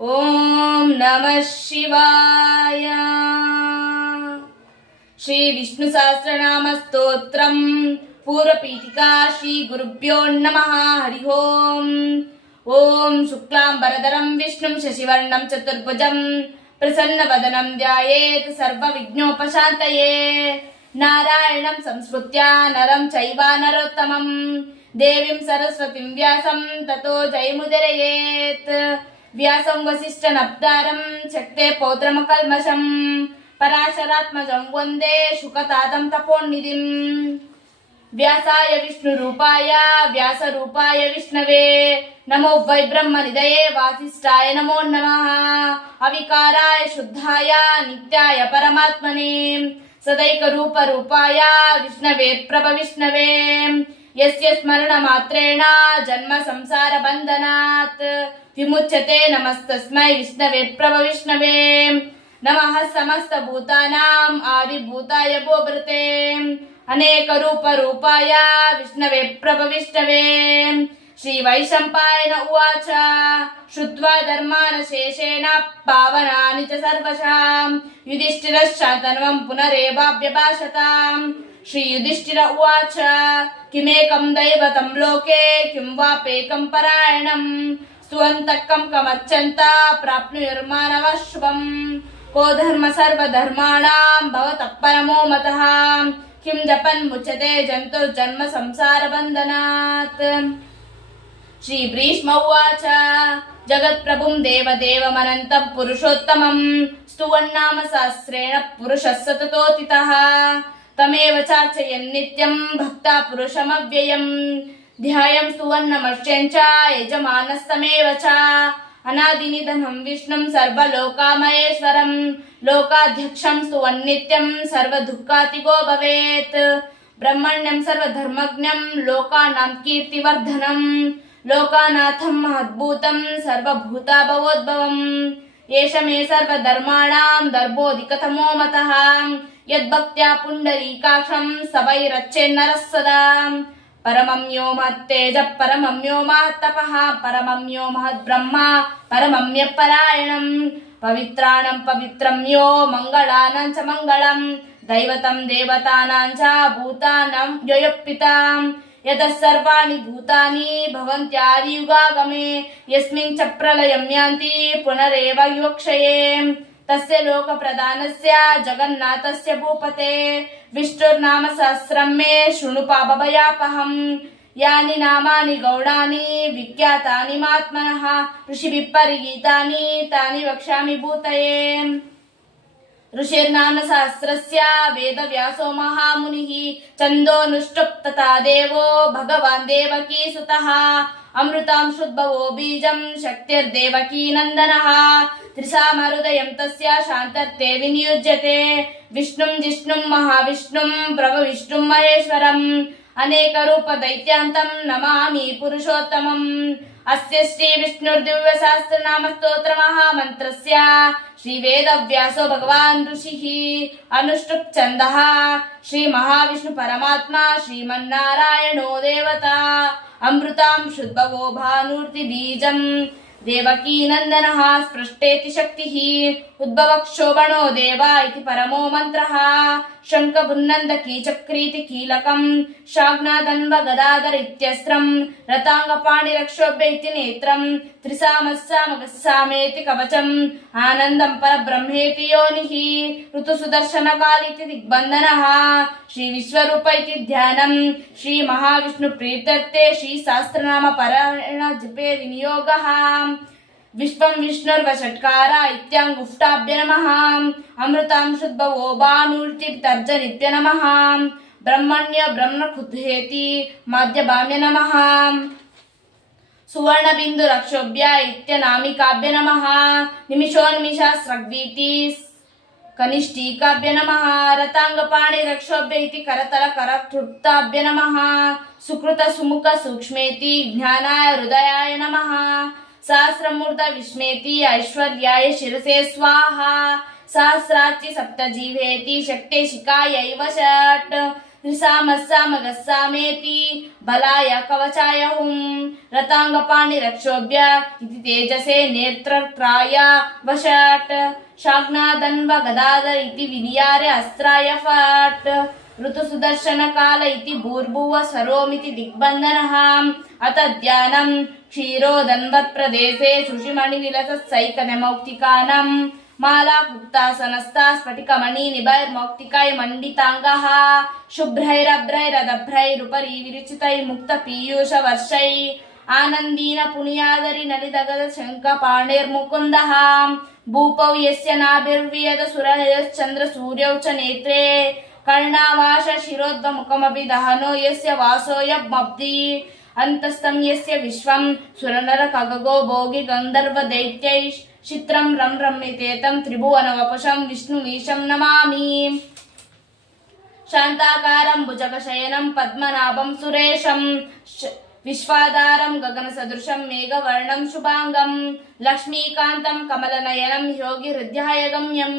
ಓಂ ನಮಃ ಶಿವಾಯ. ಶ್ರೀ ವಿಷ್ಣು ಸಹಸ್ರನಾಮ ಸ್ತೋತ್ರಂ ಪೂರ್ವಪೀಠಿಕಾ. ಶ್ರೀ ಗುರುಭ್ಯೋ ನಮಃ. ಹರಿ ಓಂ. ಓಂ ಶುಕ್ಲಾಂಬರಧರಂ ವಿಷ್ಣುಂ ಶಶಿವರ್ಣಂ ಚತುರ್ಭುಜಂ ಪ್ರಸನ್ನವದನಂ ಧ್ಯಾಯೇತ್ ಸರ್ವವಿಘ್ನೋಪಶಾಂತಯೇ. ನಾರಾಯಣಂ ಸಂಸ್ಕೃತ್ಯ ನರಂ ಚೈವ ನರೋತ್ತಮಂ ದೇವಿಂ ಸರಸ್ವತಿಂ ವ್ಯಾಸಂ ತತೋ ಜಯಮುದರಯೇತ್. ವ್ಯಾಸಂ ವಸಿಷ್ಠನಬ್ದಾರಂ ಶಕ್ತೆ ಪೌತ್ರಮಕಲ್ಮಷಂ ಪರಾಶರಾತ್ಮಜಂ ವಂದೇ ಶುಕತಾತಂ ತಪೋನಿಧಿಂ. ವ್ಯಾಸಾಯ ವಿಷ್ಣುರೂಪಾಯ ವ್ಯಾಸರೂಪಾಯ ವಿಷ್ಣವೇ ನಮೋ ವೈ ಬ್ರಹ್ಮನಿಧಯೇ ವಾಸಿಷ್ಠಾಯ ನಮೋ ನಮಃ. ಅವಿಕಾರಾಯ ಶುದ್ಧಾಯ ನಿತ್ಯಾಯ ಪರಮಾತ್ಮನೇ ಸದೈಕರೂಪರೂಪಾಯ ವಿಷ್ಣವೇ ಪ್ರಭವಿಷ್ಣವೇ. ಯಸ್ಯ ಸ್ಮರಣ ಮಾತ್ರೇಣ ಜನ್ಮ ಸಂಸಾರ ಬಂಧನಾತ್ ವಿಮುಚ್ಯತೆ. ನಮಸ್ತಸ್ಮೈ ವಿಷ್ಣವೇ ಪ್ರಭವಿಷ್ಣವೇ. ನಮಃ ಸಮಸ್ತ ಭೂತಾನಾಂ ಆದಿಭೂತಾಯ ಭೋಭೃತೆ ಅನೇಕ ರೂಪಾಯ ವಿಷ್ಣವೇ ಪ್ರಭವಿಷ್ಣವೇ. ಶ್ರೀ ವೈಶಂಪಾಯನ ಉವಾಚ ಶ್ರುತ್ವಾ ಧರ್ಮಾನ ಶೇಷೇಣ ಪಾವನಾನಿ ಚ ಸರ್ವಶಃ ಯುಧಿಷ್ಠಿರಶ್ಚಾತನ್ವಂ ಪುನರೇವಾಭ್ಯಭಾಷತ. ಶ್ರೀ ಯುಧಿಷ್ಠಿರ ಉವಾಚ ಕಿಮೇಕಂ ದೈವತಂ ಲೋಕೆ ಕಿಂ ವಾಪೇಕಂ ಪರಾಯಣಂ ಸ್ತುವಂತಕ್ಕಂ ಕಮರ್ಚಂತ ಪ್ರಾಪ್ನುರ್ಮಾನವಃ ಶುಭಂ. ಕೋ ಧರ್ಮ ಸರ್ವಧರ್ಮಾಣಾಂ ಭವತಃ ಪರಮೋ ಮತಃ ಕಿಂ ಜಪನ್ ಮುಚ್ಯತೆ ಜಂತುರ್ಜನ್ಮ ಸಂಸಾರ ಬಂಧನಾತ್. ಶ್ರೀ ಭೀಷ್ಮ ಉವಾಚ ಜಗತ್ಪ್ರಭುಂ ದೇವದೇವಮನಂತಂ ಪುರುಷೋತ್ತಮಂ ಸ್ತುವನ್ನಾಮ ಸಹಸ್ರೇಣ ಪುರುಷಃ ಸತತೋತಿತಃ ತಮೇವ ಚಾರ್ಚಯನ್ ನಿತ್ಯಂ ಭಕ್ತಾ ಪುರುಷಮವ್ಯಯಂ ಧ್ಯಾಯಂ ಸ್ತುವನ್ನಮರ್ಚ್ಯಂಚ ಯಜಮಾನಸ್ತಮೇವ ಚ. ಅನಾದಿನಿಧನಂ ವಿಷ್ಣುಂ ಸರ್ವಲೋಕಾಮಹೇಶ್ವರಂ ಲೋಕಾಧ್ಯಕ್ಷಂ ಸ್ತುವನ್ನಿತ್ಯಂ ಸರ್ವದುಃಖಾತಿಗೋ ಭವೇತ್. ಬ್ರಹ್ಮಣ್ಯಂ ಸರ್ವಧರ್ಮಜ್ಞಂ ಲೋಕಾನಾಂ ಕೀರ್ತಿವರ್ಧನಂ ಲೋಕಾನಾಥಂ ಮಹದ್ಭೂತಂ ಸರ್ವಭೂತಾಭವೋದ್ಭವಂ. ಏಷ ಮೇ ಸರ್ವಧರ್ಮಾಣಾಂ ಧರ್ಮೋಧಿಕತಮೋ ಮತಃ ಯದ್ಭಕ್ತ್ಯಾ ಪುಂಡರೀಕಾಕ್ಷಂ ಸವೈರಚ್ಚೇನ್ನರಃ ಸದಾ. ಪರಮಂ ಯೋ ಮಹತ್ತೇಜ ಪರಮಂ ಯೋ ಮಹತ್ತಪಃ ಪರಮಂ ಯೋ ಮಹದ್ಬ್ರಹ್ಮ ಪರಮಂ ಯಃ ಪರಾಯಣಂ. ಪವಿತ್ರಾಣಂ ಪವಿತ್ರಂ ಯೋ ಮಂಗಳಾನಾಂ ಚ ಮಂಗಳಂ ದೈವತಂ ದೇವತಾನಾಂ ಚ ಭೂತಾನಾಂ ಯೋಯಪ್ಪಿತಾಂ. ಯತಃ ಸರ್ವಾಣಿ ಭೂತಾನಿ ಭವಂತ್ಯಾದಿಯುಗಾಗಮೇ ಯಸ್ಮಿನ್ ಚ ಪ್ರಳಯಂ ಯಾಂತಿ ಪುನರೇವ ವಿವಕ್ಷಯೇ. ತಸ್ಯ ಲೋಕ ಪ್ರಧಾನಸ್ಯ ಜಗನ್ನಾಥಸ್ಯ ಭೂಪತೆ ವಿಷ್ಣುರ್ನಾಮ ಸಹಸ್ರಂ ಮೇ ಶೃಣು ಪಾಪಭಯಾಪಹಂ. ಯಾನಿ ನಾಮಾನಿ ಗೌಡಾನಿ ವಿಖ್ಯಾತಾನಿ ಮಾತ್ಮನಃ ಋಷಿಭಿಃ ಪರಿಗೀತಾನಿ ತಾನಿ ವಕ್ಷ್ಯಾಮಿ ಭೂತಯೇ. ಋಷಿರ್ನಾಮ ಸಹಸ್ರಸ್ಯ ವೇದವ್ಯಾಸೋ ಮಹಾಮುನಿಃ ಛಂದೋನುಷ್ಠುಪ್ ತಥಾ ದೇವೋ ಭಗವಾನ್ ದೇವಕೀ ಸುತಃ. ಅಮೃತಾಂಶುದ್ಭವೋ ಬೀಜಂ ಶಕ್ತಿರ್ದೇವಕೀ ನಂದನಃ ತ್ರಿಸಾಮಹೃದಯಂ ತಸ್ಯ ಶಾಂತರ್ಥೇ ವಿನಿಯುಜ್ಯತೆ. ವಿಷ್ಣುಂ ಜಿಷ್ಣುಂ ಮಹಾವಿಷ್ಣುಂ ಪ್ರಭವಿಷ್ಣುಂ ಮಹೇಶ್ವರಂ ಅನೇಕ ರೂಪ ದೈತ್ಯಾಂತಂ ನಮಾಮಿ ಪುರುಷೋತ್ತಮಂ. ಅಸ್ಯ ಶ್ರೀ ವಿಷ್ಣುರ್ದಿವ್ಯ ಸಹಸ್ರನಾಮ ಸ್ತೋತ್ರ ಮಹಾಮಂತ್ರಸ್ಯ ಶ್ರೀ ವೇದವ್ಯಾಸೋ ಭಗವಾನ್ ಋಷಿಃ ಅನುಷ್ಠುಪ್ ಛಂದಃ. ಶ್ರೀ ಮಹಾವಿಷ್ಣು ಪರಮಾತ್ಮ ಶ್ರೀಮನ್ನಾರಾಯಣೋ ದೇವತಾ ಅಮೃತಾಂಶುದ್ಭವೋ ಭಾನುರ್ತಿ ಬೀಜಂ ದೇವಕೀ ನಂದನಃ ಸ್ಪೃಷ್ಟೇತಿ ಶಕ್ತಿಃ ಉದ್ಭವ ಕ್ಷೋಭಣೋ ದೇವ ಇತಿ ಪರಮೋ ಮಂತ್ರಃ. ಶಂಖಭುನ್ನಂದಕೀ ಚಕ್ರೀತಿ ಕೀಲಕಂ ಶಾಗ್ನಾದನ್ವ ಗದಾಧರ ಇತ್ಯಸ್ತ್ರಂ ರತಾಂಗಪಾಣಿರಕ್ಷೋಭ್ಯ ಇತಿ ನೇತ್ರಂ ತ್ರಿಸಾಮಸ್ಸಾಮಗಸ್ಸಾಮೇತಿ ಕವಚಂ ಆನಂದಂ ಪರಬ್ರಹ್ಮೇತಿ ಯೋನಿಃ ಋತು ಸುದರ್ಶನ ಕಾಲಿತಿ ದಿಗ್ಬಂಧನಃ. ಶ್ರೀ ವಿಶ್ವರೂಪ ಇತಿ ಧ್ಯಾನಂ ಶ್ರೀ ಮಹಾವಿಷ್ಣು ಪ್ರೀತ್ಯರ್ಥೆ ಶ್ರೀ ಸಹಸ್ರನಾಮ ಪಾರಾಯಣ ಜಪೇ ವಿನಿಯೋಗಃ. ವಿಶ್ವಂ ವಿಷ್ಣುರ್ವಷಟ್ಕಾರ ಇತ್ಯಂಗುಷ್ಟಾಭ್ಯ ನಮಃ. ಅಮೃತಾಂಶುದ್ಭವೋ ಭಾನುರ್ತಿ ತರ್ಜನಿಭ್ಯ ನಮಃ. ಬ್ರಹ್ಮಣ್ಯ ಬ್ರಹ್ಮಕೃದ್ಧೇತಿ ಮಾಧ್ಯಭಾಮ್ಯ ನಮಃ. ಸುವರ್ಣಬಿಂದು ರಕ್ಷೋಭ್ಯ ಇತ್ಯನಾಮಿಕಾಭ್ಯ ನಮಃ. ನಿಮಿಷೋನ್ಮಿಷ ಸ್ರಗ್ವೀತಿ ಕನಿಷ್ಠೀಕಾಭ್ಯ ನಮಃ. ರತಾಂಗಪಾಣಿ ರಕ್ಷೋಭ್ಯ ಇತಿ ಕರತಲ ಕರತೃಪ್ತಾಭ್ಯ ನಮಃ. ಸುಕೃತ ಸುಮುಖ ಸೂಕ್ಷ್ಮೇತಿ ಜ್ಞಾನಾಯ ಹೃದಯಾಯ ನಮಃ. ಸಹಸ್ರಮೂರ್ಧ ವಿಸ್ಮೇತಿ ಐಶ್ವರ್ಯಾಯ ಶಿರಸೆ ಸ್ವಾಹ. ಸಹಸ್ರಾಚಿ ಸಪ್ತಜೀವೇತಿ ಶಕ್ತಿ ಶಿಖಾಯೈವ ಷಟ್. ऋसामस्सामगस्सामेति बलाय कवचाय हुं रताङ्गपाणिरक्षोभ्य इति तेजसे नेत्रत्राय वषट् शाग्नादन्व गदाधर इति विनियारे अस्त्राय फट् ऋतुसुदर्शनकाल इति भूर्भुव सरोमिति दिग्बन्धनः अथ ध्यानं क्षीरोदन्वत्प्रदेशे शुषिमणिविलसत्सैकनमौक्तिकानं माला कुप्तासनस्ता स्फटिकमणिनिभैर्मौक्तिकैः मण्डिताङ्गः शुभ्रैरभ्रैरदभ्रैरुपरि विरचितैर्मुक्तपीयूषवर्षैः आनन्दीन पुण्यादरि नलिदगद शङ्खपाणिर्मुकुन्दः भूपौ यस्य नाभिर्वियद सुरहयश्चन्द्रसूर्यौ च नेत्रे कर्णावाश शिरोद्वमुखमपि दहनो यस्य वासोऽयमब्धि अन्तस्तं यस्य विश्वं सुरनरखगो भोगि गन्धर्वदैत्यैः चित्रं रं रम्यतेतं त्रिभुवनवपुषं विष्णुमीशं नमामि शान्ताकारं भुजगशयनं पद्मनाभं सुरेशं विश्वाधारं गगनसदृशं मेघवर्णं शुभांगं लक्ष्मीकान्तं कमलनयनं योगिहृदयगम्यं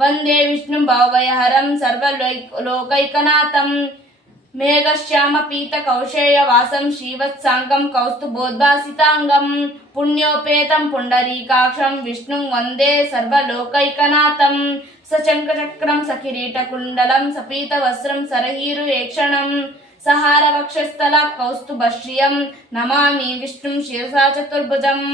वन्दे विष्णुं भवभयहरं सर्वलोकैकनाथं मेघश्यामपीतकौशेयवासं श्रीवत्साङ्गं कौस्तुभोद्भासिताङ्गं पुण्योपेतं पुण्डरीकाक्षं विष्णुं वन्दे सर्वलोकैकनाथं सचङ्कचक्रं सकिरीटकुण्डलं सपीतवस्त्रं सरहीरुयेक्षणं सहारवक्षस्थला कौस्तुभश्रियं नमामि विष्णुं शिरसा चतुर्भुजम्